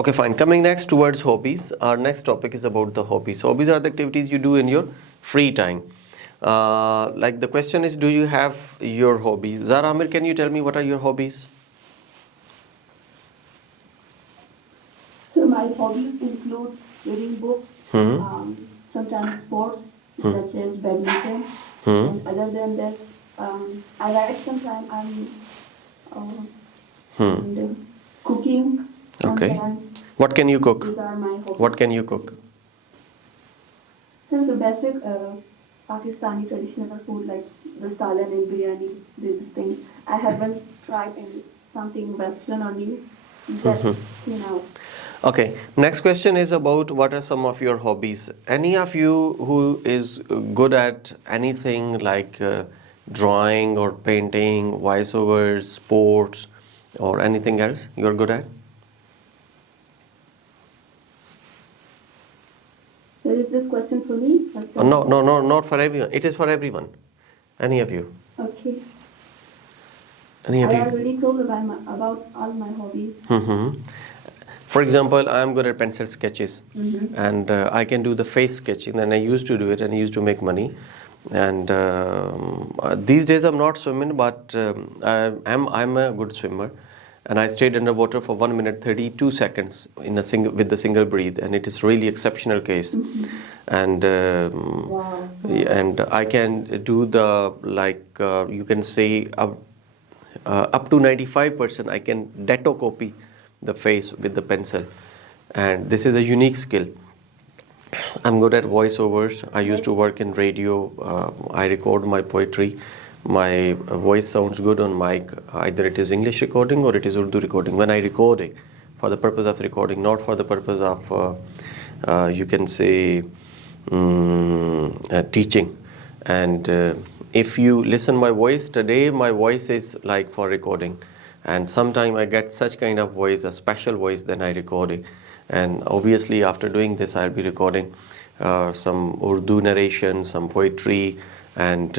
Okay, fine. Coming next towards hobbies. Our next topic is about the hobbies. Hobbies are the activities you do in your free time. Like the question is, do you have your hobbies? Zara Amir, can you tell me what are your hobbies? So my hobbies include reading books, Hmm. sometimes sports Hmm. such as badminton, Hmm. and other than that, I write sometimes. Uh, Hmm. and cooking Okay. sometimes. What can you These cook? are my What hobbies. can you cook? So the basic Pakistani traditional food like the salan and biryani, these things. I haven't tried any something Western or new that till now. Okay. Next question is about what are some of your hobbies? Any of you who is good at anything like drawing or painting, voiceovers, sports, or anything else you're good at? So is this question for me or No, someone no, else? no, not for everyone. It is for everyone. Any of you? Okay. Any of I you? already told about all my hobbies. Mm-hmm. For example, I'm good at pencil sketches, Mm-hmm. and I can do the face sketching. And I used to do it, and I used to make money. And these days, I'm not swimming, but I'm a good swimmer. And I stayed underwater for 1 minute 32 seconds in a single with the single breathe, and it is really exceptional case. And Wow. and I can do the like you can say up to 95% I can datocopy the face with the pencil, and this is a unique skill. I'm good at voiceovers. I used to work in radio. I record my poetry. My voice sounds good on mic. Either it is English recording or it is Urdu recording. When I record it, for the purpose of recording, not for the purpose of you can say teaching. And if you listen my voice today, my voice is like for recording. And sometime I get such kind of voice, a special voice, then I record it. And obviously after doing this, I'll be recording some Urdu narration, some poetry, and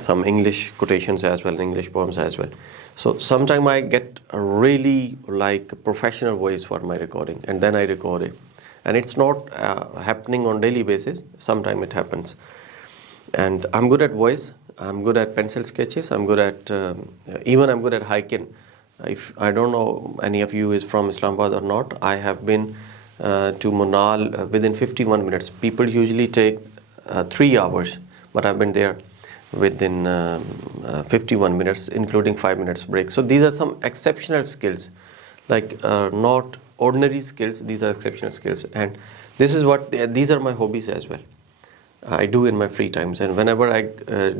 some English quotations as well, English poems as well. So sometime I get a really like professional voice for my recording, and then I record it. And it's not happening on daily basis. Sometime it happens. And I'm good at voice. I'm good at pencil sketches. I'm good at even I'm good at hiking. If I don't know any of you is from Islamabad or not, I have been to Munal within 51 minutes. People usually take 3 hours, but I've been there within 51 minutes, including 5 minutes break. So these are some exceptional skills, like not ordinary skills. These are exceptional skills, and this is what these are my hobbies as well. I do in my free times, and whenever I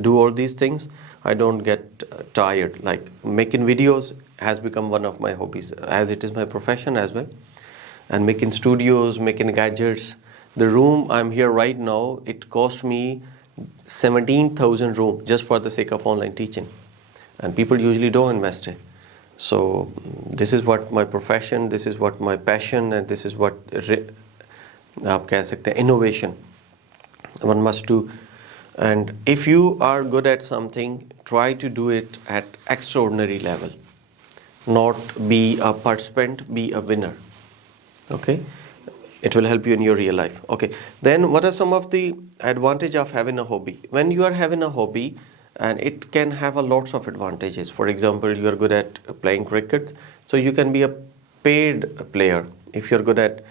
do all these things, I don't get tired. Like making videos has become one of my hobbies, as it is my profession as well. And making studios, making gadgets. The room I'm here right now, it cost me 17,000 room just for the sake of online teaching, and people usually don't invest it. So this is what my profession, this is what my passion, and this is what आप कह सकते हैं innovation one must do. And if you are good at something, try to do it at extraordinary level, not be a participant, be a winner. Okay, it will help you in your real life. Okay, then what are some of the advantage of having a hobby? When you are having a hobby, and it can have a lots of advantages. For example, you are good at playing cricket, so you can be a paid player. If you're good at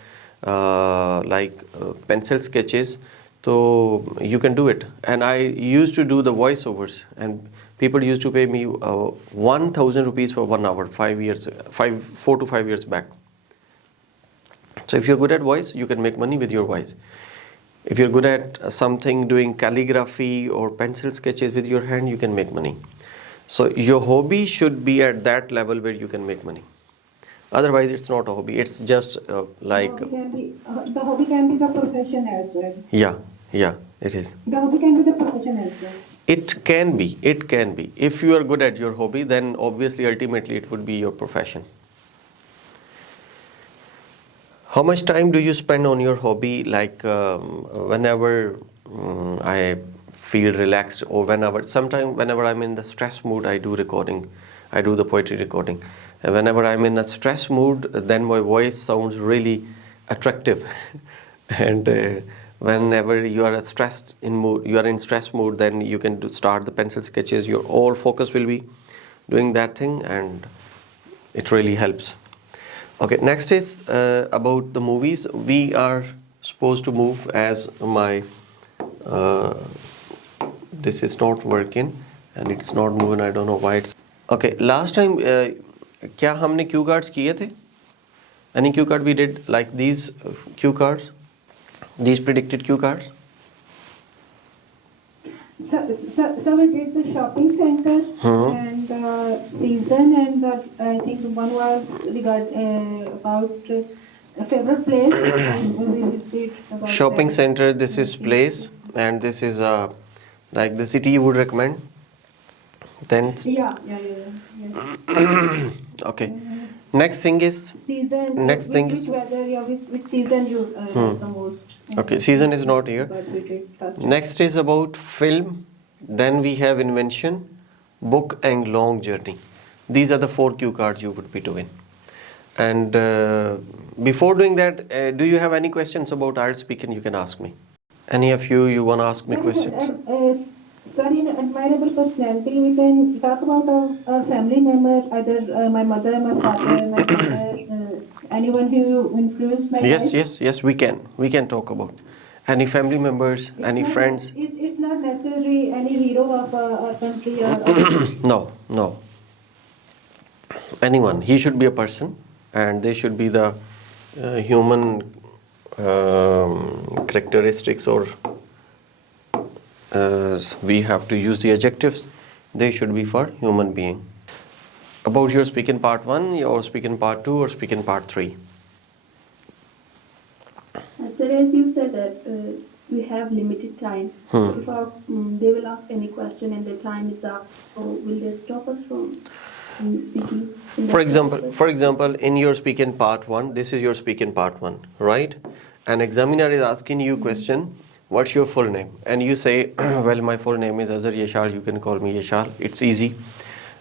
pencil sketches, so you can do it. And I used to do the voiceovers, and people used to pay me 1,000 rupees for 1 hour 5 years 4 to 5 years back. So if you're good at voice, you can make money with your voice. If you're good at something doing calligraphy or pencil sketches with your hand, you can make money. So your hobby should be at that level where you can make money. Otherwise, it's not a hobby. It's just like The hobby can be the profession as well. yeah, it is. The hobby can be the profession as well. It can be. It can be. If you are good at your hobby, then obviously, ultimately, it would be your profession. How much time do you spend on your hobby? Like whenever I feel relaxed, or whenever I'm in the stress mood, I do recording. I do the poetry recording, And whenever I'm in a stress mood, then my voice sounds really attractive. And whenever you are you are in stress mood, then you can start the pencil sketches. Your all focus will be doing that thing, and it really helps. Okay, next is about the movies. We are supposed to move as my this is not working and it's not moving. I don't know why it's okay. Last time क्या हमने cue cards किए थे? Any cue card we did like these cue cards, these predicted cue cards? So we did the shopping center and season, and I think one was about a favorite place. And we did about Shopping that. center, this is place, and this is like the city you would recommend. Then Yeah. Yes. okay. Next thing is Season. Next thing which is- weather? Yeah, which season you like the most? okay. Season is not here. But we did last time. Next is about film. Then we have invention, book, and long journey. These are the 4 cue cards you would be doing. And before doing that, do you have any questions about Irish speaking? You can ask me. Any of you want to ask me questions? Sorry, in admirable personality, we can talk about a family member, either my mother, my father, my father, anyone who influenced my life. Yes. We can talk about any family members, any friends. It's not necessary any hero of a country or No. Anyone. He should be a person, and they should be the human characteristics, or we have to use the adjectives. They should be for human being. About your speaking part 1, or speaking part 2, or speaking part 3. Sir, as you said that we have limited time. So if they will ask any question and the time is up, so will they stop us from speaking? in For that example, in your speaking part 1, this is your speaking part 1, right? An examiner is asking you question, what's your full name? And you say, well, my full name is Azhar Yashal, you can call me Yashal, it's easy.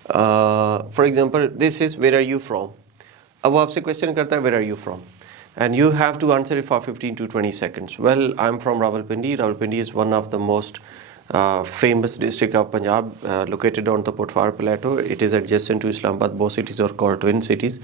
For example, this is, where are you from? अब वो आपसे question करता है, where are you from? And you have to answer it for 15 to 20 seconds. Well, I'm from Rawalpindi. Rawalpindi is one of the most famous district of Punjab, located on the Potwar Plateau. It is adjacent to Islamabad. Both cities are called twin cities.